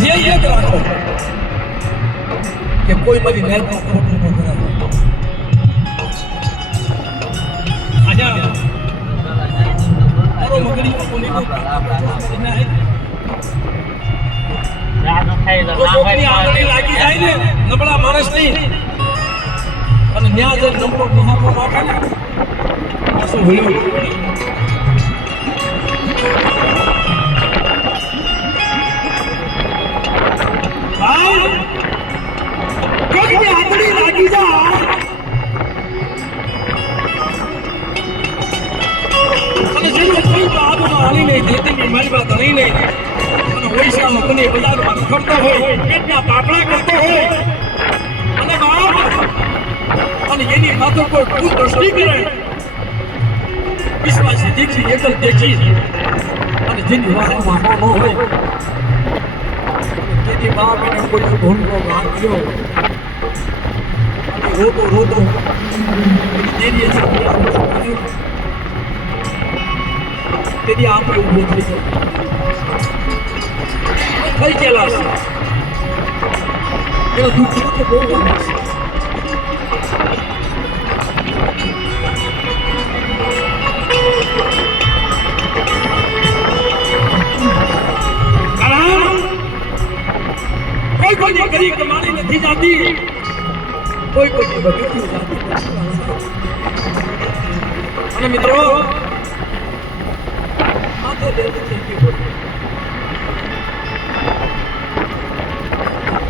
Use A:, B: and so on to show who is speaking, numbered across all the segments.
A: ધ્યેય એક રાખો કે કોઈ મારી મહેનત ખોટું ન કરાવે લાગી જાય ને, નબળા માણસની અને ન્યા જે નંબર મહાપો વાગે ને શું નહીં ધરતીની માલિકા ધણી નહીં અને ઓડિશામાં કોની બજારમાં રખડતો હોય પેટના પાપડા કરતો હોય. અને બાપ અને એની માથો કોઈ ભૂલ દ્રષ્ટિ કરે? વિશ્વાસી દેખી એકલ દેખી અને જેની વાતમાં ન હોય. તેથી બાપ એને કોઈ ભૂલનો ભાગ કર્યો. રોતો રોતો એની દેરીએ છે તેથી આપણે ઊભો ગયો થઈ ગયેલા એનો દુઃખ તો બહુ કોઈ કોઈની ગરીબ કમાણી નથી જાતી કોઈ કોઈની બગડતી જાતી અને મિત્રો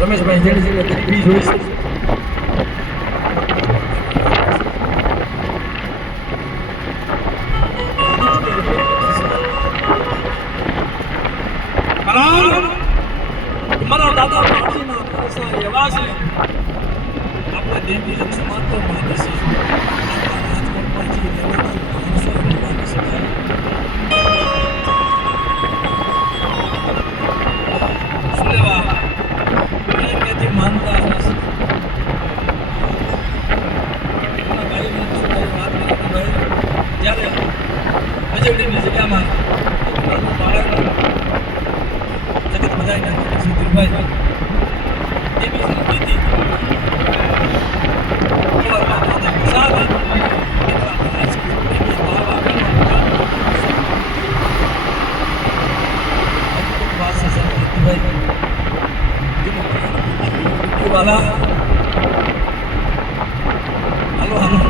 A: રમેશભાઈ, જેને જેને બી જોઈ છે. મારા દાદા પાટીના પૈસા છે. આપણે દેવી લક્ષ્મણ તો માને છે. આપણા રાજકોટમાંથી રેવન્યુ માણસો વાલા હાલો હાલો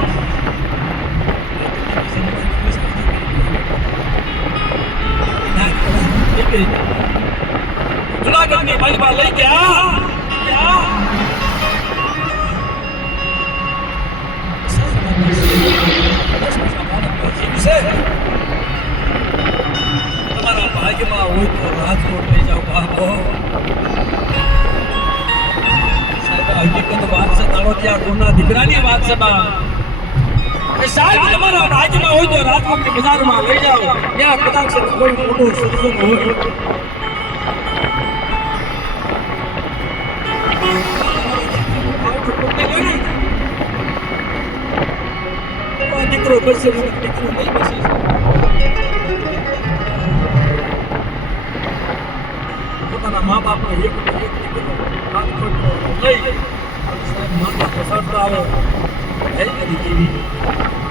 A: જુનાગઢની માલિકા લઈ ગયા ગયા. તમારા ભાગ્યમાં હોય તો રાજકોટ લઈ જાઓ બાપો સાહેબ હકીકત વાત છે તારો ત્યાં ગુના દીકરાની વાત છે બા. એ સાહેબ તમારા રાજ્યમાં હોય તો રાજકોટની બજારમાં લઈ જાઓ. ત્યાં કદાચ કોઈ મોટું સત્સંગ હોય. દીકરો બેસે છે, દીકરો નહીં બેસે લઈ પસાર આવે જય ગરી જેવી